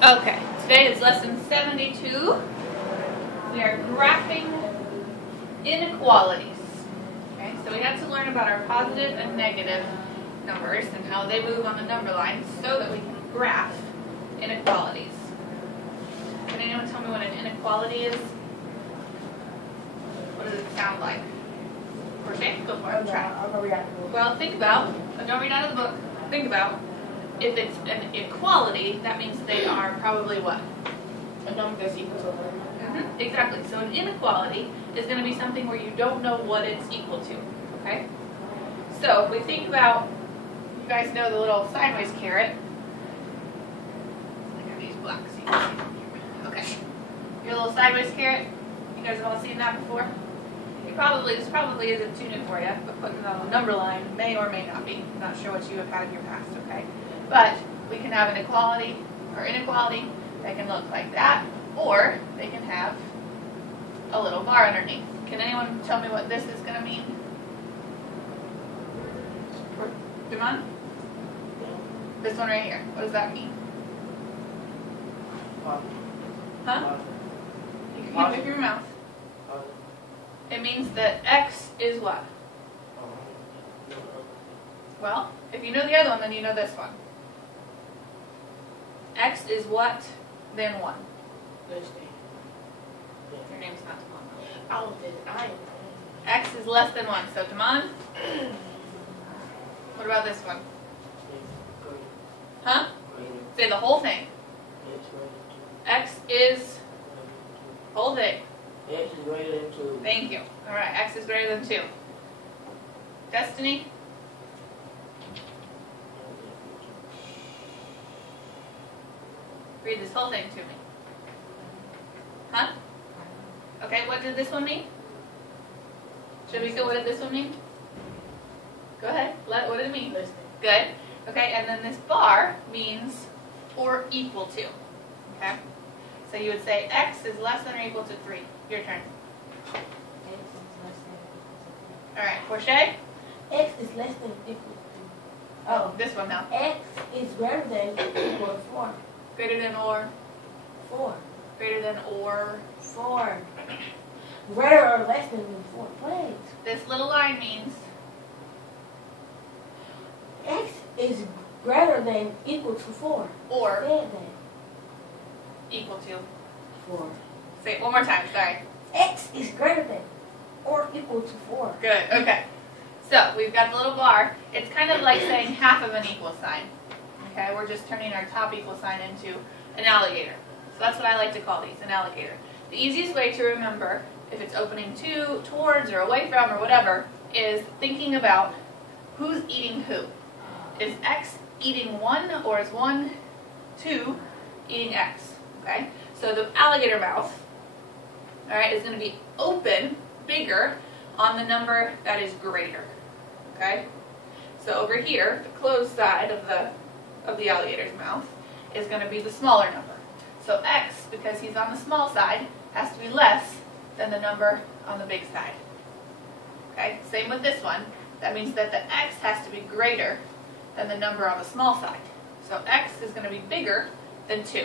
Okay, today is lesson 72. We are graphing inequalities. Okay, so we have to learn about our positive and negative numbers and how they move on the number line so that we can graph inequalities. Can anyone tell me what an inequality is? What does it sound like? Okay, go for it. Try. Well, think about, don't read out of the book, think about, if it's an equality, that means they are probably what? A number that's equal to 1. Exactly. So an inequality is going to be something where you don't know what it's equal to. Okay? So if we think about, you guys know the little sideways carrot. I got these blocks. So you can see them here. Okay. Your little sideways carrot. You guys have all seen that before? This probably isn't too new for you, but putting it on the number line may or may not be. I'm not sure what you have had in your past. Okay. But we can have an equality or inequality that can look like that, or they can have a little bar underneath. Can anyone tell me what this is going to mean? Damon? This one right here. What does that mean? Huh? You can make your mouth. It means that x is what? Well, if you know the other one, then you know this one. X is what, then 1. Your name's not Damon. X is less than 1. So, Damon? What about this one? Huh? Say the whole thing. X is whole thing. X is greater than 2. Thank you. All right, X is greater than 2. Destiny? Read this whole thing to me. Huh? Okay, what did this one mean? Shamika, what did this one mean? Go ahead. What did it mean? Good. Okay, and then this bar means or equal to. Okay? So you would say x is less than or equal to 3. Your turn. All right, Portia? X is less than or equal to. Oh, this one now. X is greater than or equal to 4. Greater than or? 4. Greater than or? 4. Greater or less than 4. Wait. This little line means? X is greater than equal to 4. Or? Said that. Equal to? 4. Say it one more time, sorry. X is greater than or equal to 4. Good, okay. So, we've got the little bar. It's kind of like saying half of an equal sign. Okay, we're just turning our top equal sign into an alligator. So that's what I like to call these, an alligator. The easiest way to remember if it's opening to, towards, or away from, or whatever, is thinking about who's eating who. Is X eating 1, or is 1, 2 eating X? Okay, so the alligator mouth, all right, is going to be open, bigger, on the number that is greater. Okay, so over here, the closed side of the alligator's mouth is going to be the smaller number. So X, because he's on the small side, has to be less than the number on the big side. Okay, same with this one. That means that the X has to be greater than the number on the small side. So X is going to be bigger than 2.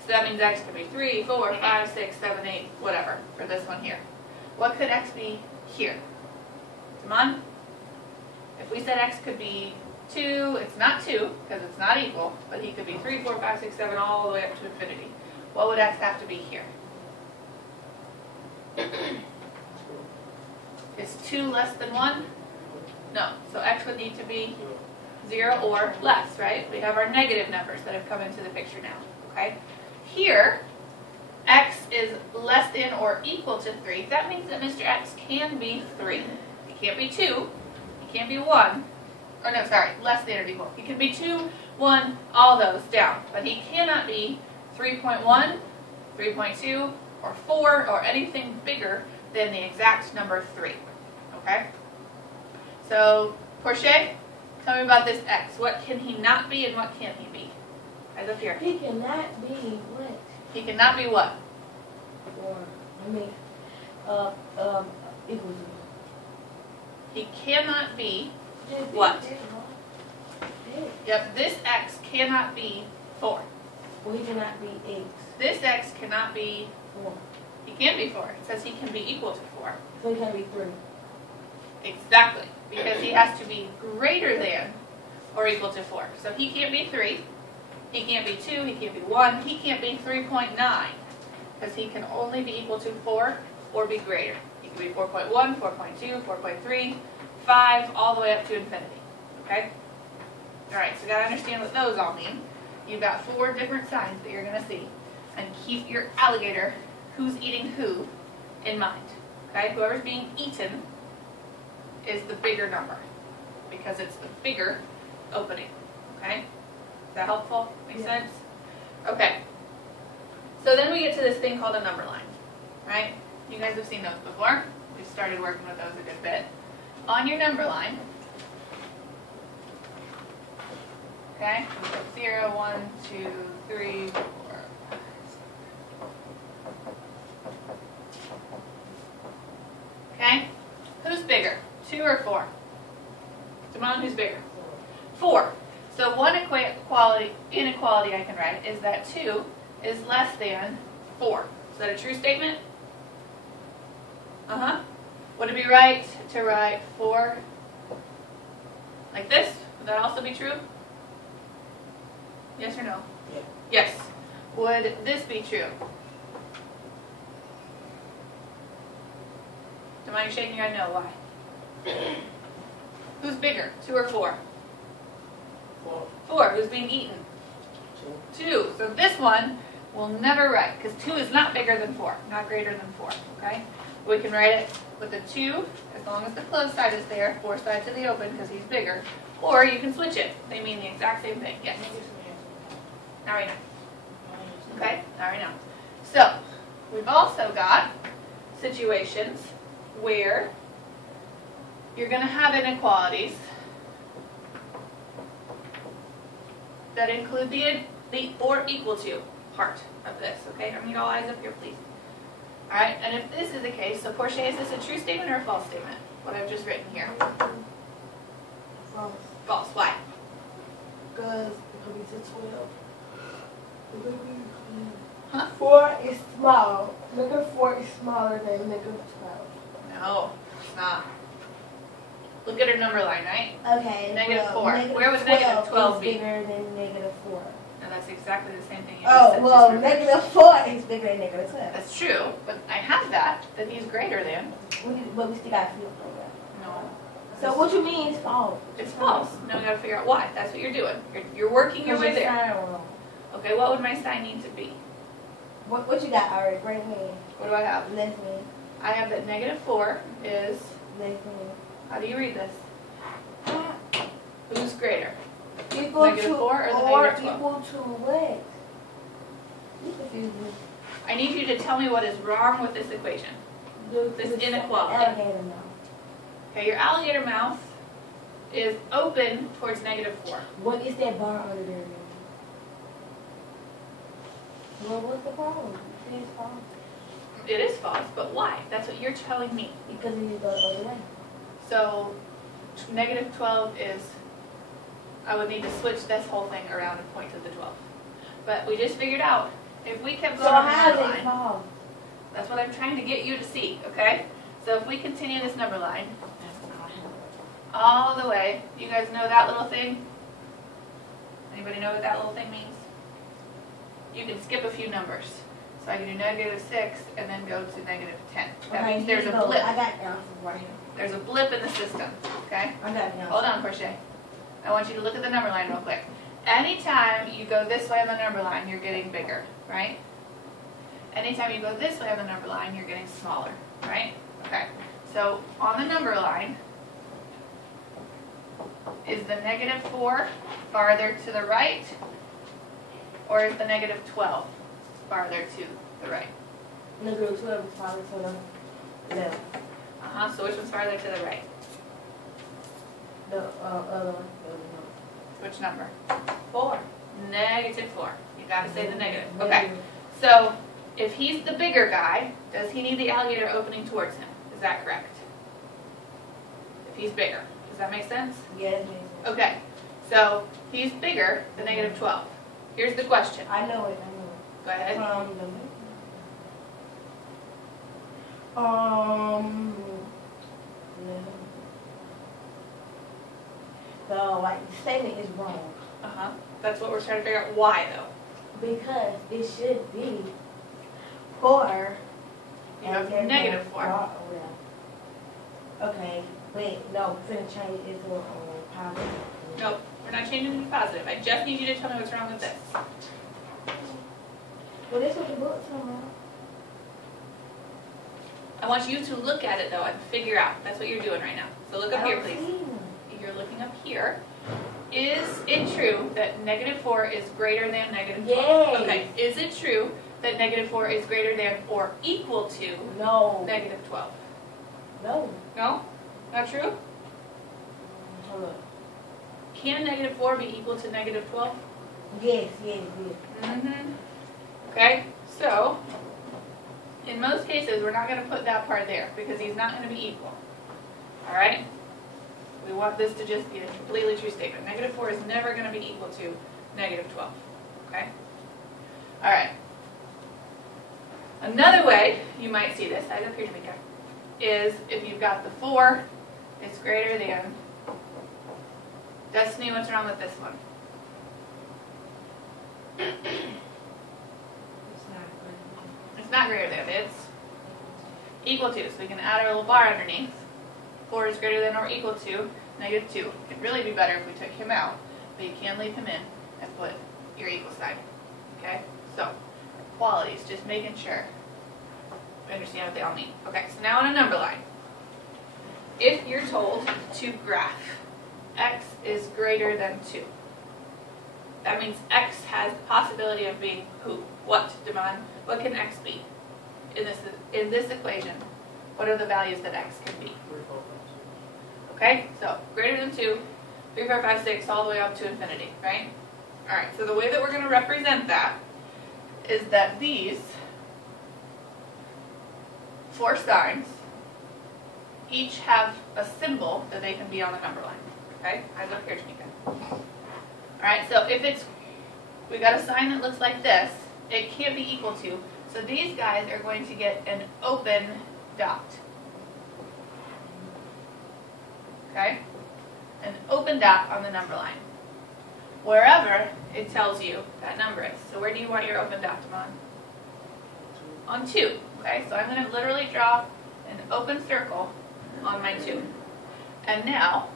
So that means X could be 3, 4, 5, 6, 7, 8, whatever, for this one here. What could X be here? Come on. If we said X could be 2, it's not 2, because it's not equal, but he could be 3, 4, 5, 6, 7, all the way up to infinity. What would X have to be here? Is 2 less than 1? No. So X would need to be 0 or less, right? We have our negative numbers that have come into the picture now. Okay? Here, X is less than or equal to 3. That means that Mr. X can be 3. He can't be 2. He can't be 1. Or no, sorry, less than or equal. He can be 2, 1, all those down. But he cannot be 3.1, 3.2, or 4, or anything bigger than the exact number 3. Okay? So, Portia, tell me about this X. What can he not be and what can he be? Guys up here. He cannot be what? He cannot be what? 4. Equal to. He cannot be what? Yep, this X cannot be 4. Well, he cannot be X. This x cannot be, 4. he can't be 4. It says he can be equal to 4. So he can't be 3. Exactly, because he has to be greater than or equal to 4. So he can't be 3, he can't be 2, he can't be 1, he can't be 3.9, because he can only be equal to 4 or be greater. He can be 4.1, 4.2, 4.3, 5, all the way up to infinity. Okay? Alright, so you gotta understand what those all mean. You've got 4 different signs that you're gonna see. And keep your alligator, who's eating who, in mind. Okay? Whoever's being eaten is the bigger number, because it's the bigger opening. Okay? Is that helpful? Make sense? Okay. So then we get to this thing called a number line. Right? You guys have seen those before. We've started working with those a good bit. On your number line, okay, we put 0, 1, 2, 3, 4. Okay? Who's bigger? 2 or 4? Simone, who's bigger? 4. So one inequality I can write is that 2 is less than 4. Is that a true statement? Uh-huh. Would it be right to write 4 like this? Would that also be true? Yes or no? Yeah. Yes. Would this be true? Am I shaking your head? No. Why? Who's bigger? 2 or 4? 4. 4. Who's being eaten? 2. 2. So this one we'll never write, because 2 is not bigger than 4, not greater than 4. Okay? We can write it with a 2, as long as the closed side is there, 4 side to the open, because he's bigger. Or you can switch it. They mean the exact same thing. Yes. Now we know. Okay? Now we know. So, we've also got situations where you're going to have inequalities that include the or equal to part of this. Okay? I need all eyes up here, please. Alright, and if this is the case, so Portia, is this a true statement or a false statement? What I've just written here. False. False. Why? Because it could be to 12. It could be. Huh? 4 is small. Negative 4 is smaller than negative 12. No, it's not. Look at her number line, right? Okay. Negative well, 4. Where would negative 12 is be? bigger than negative 4. No, that's exactly the same thing you just said. Oh, well, just reversed. negative 4 is bigger than negative 12. That's true, but I have that he's greater than. But we still got to flip over. No. So what you mean is false? It's false. Now we gotta figure out why. That's what you're doing. You're working your way there. Okay, what would my sign need to be? What you got already? Greater than. What do I have? Less than. I have that negative 4 is, Less than. how do you read this? Who's greater? Equal Negative to 4 or the or negative 12? equal to what? You confused me. I need you to tell me what is wrong with this equation. This inequality. Alligator mouth. Okay, your alligator mouth is open towards negative 4. What is that bar under there? Well, what's the problem? You say it's false. It is false, but why? That's what you're telling me. Because it needs to go the other way. So, negative 12 is, I would need to switch this whole thing around and point to the 12. But we just figured out, if we kept So going on the how number is it line, false? that's what I'm trying to get you to see, okay? So if we continue this number line, all the way, you guys know that little thing? Anybody know what that little thing means? You can skip a few numbers. So I can do negative 6 and then go to negative 10. That means there's a blip. I got answers right here. There's a blip in the system, okay? I got answers. Hold on, Portia. I want you to look at the number line real quick. Anytime you go this way on the number line, you're getting bigger, right? Anytime you go this way on the number line, you're getting smaller, right? Okay. So on the number line, is the negative 4 farther to the right, or is the negative 12 farther to the right? Negative 12 is farther to the left. So which one's farther to the right? The other one. Which number? 4. Negative 4. You gotta say the negative. Okay. So if he's the bigger guy, does he need the alligator opening towards him? Is that correct? If he's bigger. Does that make sense? Yes. Okay. So he's bigger than negative 12. Here's the question. I know it. Go ahead. So like the statement is wrong That's what we're trying to figure out. Why though? because it should be 4. You have negative 4. Yeah. Okay, wait, no, we're gonna change it to positive. Nope, we're not changing it to positive. I just need you to tell me what's wrong with this. Well, that's what the book's talking about. I want you to look at it though and figure out. That's what you're doing right now. So look up here, please. See. You're looking up here. Is it true that negative 4 is greater than negative 12? Yes. Okay, is it true that negative 4 is greater than or equal to No. negative 12? No. No? Not true? Hold on. Can negative 4 be equal to negative 12? Yes. Mm-hmm. Okay, so in most cases, we're not going to put that part there because he's not going to be equal. All right? We want this to just be a completely true statement. Negative 4 is never going to be equal to negative 12. Okay? All right. Another way you might see this, I don't care to make it, is if you've got the 4, it's greater than. Destiny, what's wrong with this one? It's not greater than, it's equal to. So we can add our little bar underneath. 4 is greater than or equal to negative 2. It'd really be better if we took him out, but you can leave him in and put your equal sign. Okay? So, equalities, just making sure we understand what they all mean. Okay, so now on a number line. If you're told to graph x is greater than 2, that means x has the possibility of being who? What, Devon? What can x be in this equation? What are the values that x can be? 3, 4, 5, 6. Okay, so greater than 2, 3, 4, 5, 6, all the way up to infinity, right? All right, so the way that we're going to represent that is that these 4 signs each have a symbol that they can be on the number line. Okay, I look here, Tamika. All right, so if we got a sign that looks like this, it can't be equal to. So these guys are going to get an open dot. Okay, an open dot on the number line. Wherever it tells you that number is. So where do you want your open dot, Damon? On 2. Okay, so I'm going to literally draw an open circle on my 2. And now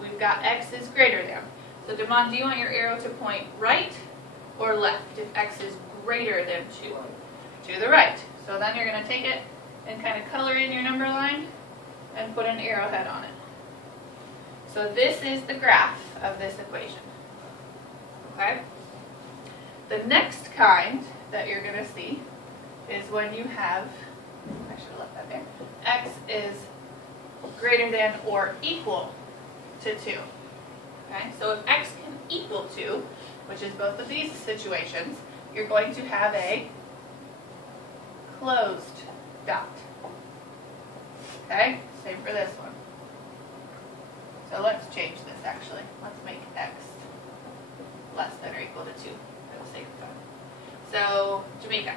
we've got x is greater than. So Damon, do you want your arrow to point right or left if x is greater than 2? To the right. So then you're going to take it and kind of color in your number line and put an arrowhead on it. So this is the graph of this equation. Okay? The next kind that you're going to see is when you have, I should have left that there, x is greater than or equal to 2. Okay? So if x can equal 2, which is both of these situations, you're going to have a closed dot. Okay? Same for this one. So let's change this actually. Let's make x less than or equal to 2 for the sake of time. So, Jamaica,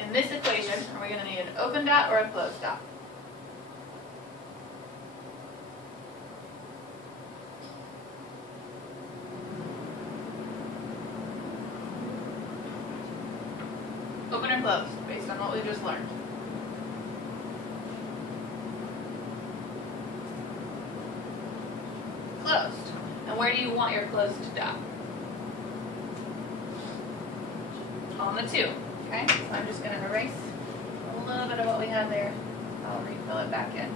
in this equation, are we going to need an open dot or a closed dot? Open or closed, based on what we just learned. Closed. And where do you want your closed dot? On the 2. Okay, so I'm just going to erase a little bit of what we had there. I'll refill it back in.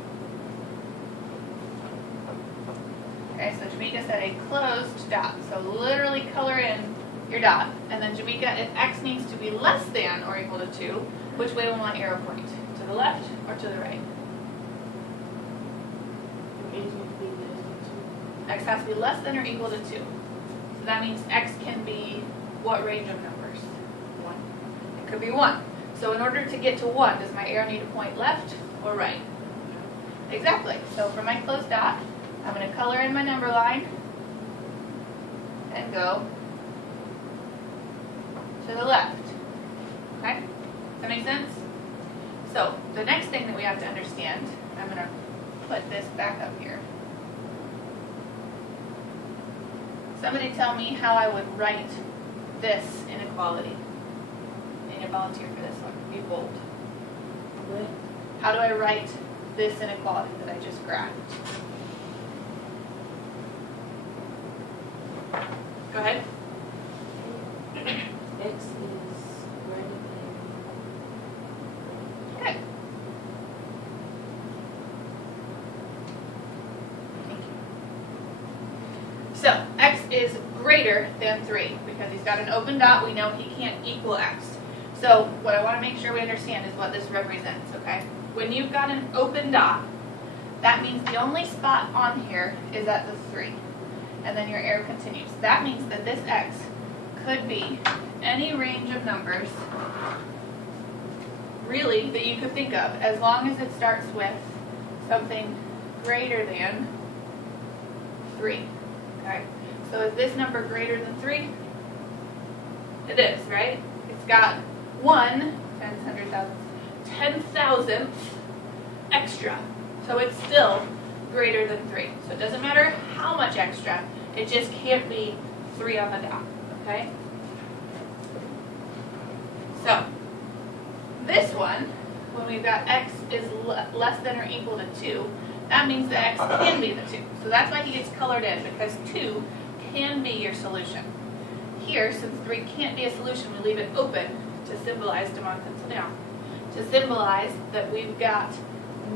Okay, so Jamaica said a closed dot. So literally color in your dot. And then Jamaica, if x needs to be less than or equal to 2, which way will my arrow point? To the left or to the right? X has to be less than or equal to 2. So that means x can be what range of numbers? 1. It could be 1. So in order to get to 1, does my arrow need to point left or right? Exactly. So for my closed dot, I'm going to color in my number line and go to the left. Okay? Does that make sense? So, the next thing that we have to understand, I'm going to put this back up here. Somebody tell me how I would write this inequality. I need a volunteer for this one. Be bold. What? How do I write this inequality that I just graphed? Go ahead. X is greater than. Okay. Thank you. So, x is greater than 3 because he's got an open dot. We know he can't equal x. So, what I want to make sure we understand is what this represents, okay? When you've got an open dot, that means the only spot on here is at the 3. And then your arrow continues. That means that this x could be any range of numbers, really, that you could think of, as long as it starts with something greater than 3. Okay? So is this number greater than 3? It is, right? It's got 1, 10,000th extra. So it's still greater than 3. So it doesn't matter how much extra, it just can't be 3 on the dot. Okay? So, this one, when we've got x is less than or equal to 2, that means that x can be the 2. So that's why he gets colored in, because 2 can be your solution. Here, since 3 can't be a solution, we leave it open to symbolize, Damon, pencil down, to symbolize that we've got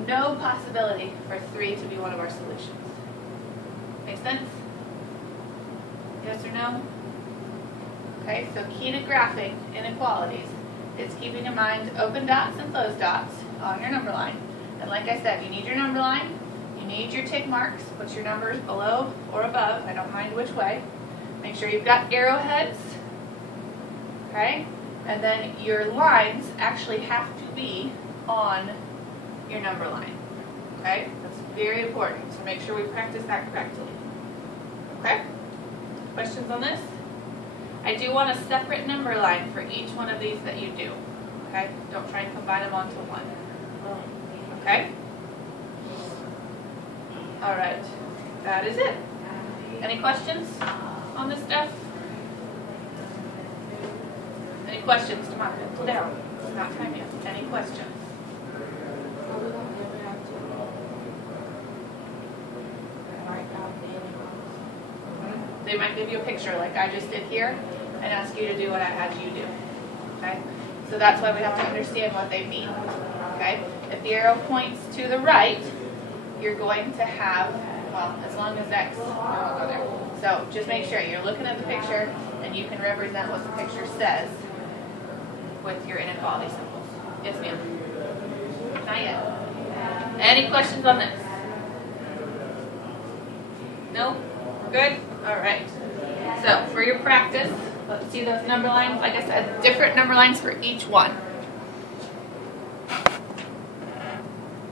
no possibility for 3 to be one of our solutions. Make sense? Yes or no? Okay, so key to graphing inequalities is keeping in mind open dots and closed dots on your number line. And like I said, you need your number line, you need your tick marks, put your numbers below or above, I don't mind which way. Make sure you've got arrowheads, okay? And then your lines actually have to be on your number line, okay? That's very important, so make sure we practice that correctly. Okay? Questions on this? I do want a separate number line for each one of these that you do, okay? Don't try and combine them onto one, okay? All right, that is it. Any questions on this stuff? Any questions? Come on, pencil down. It's not time yet. Any questions? Are we gonna ever have to write out the inequalities? They might give you a picture like I just did here and ask you to do what I had you do, okay? So that's why we have to understand what they mean, okay? If the arrow points to the right, you're going to have, well, as long as X, I won't go there. So just make sure you're looking at the picture and you can represent what the picture says with your inequality symbols. Yes, ma'am? Not yet. Any questions on this? No? We're good? All right. So for your practice, let's see those number lines. Like I said, different number lines for each one.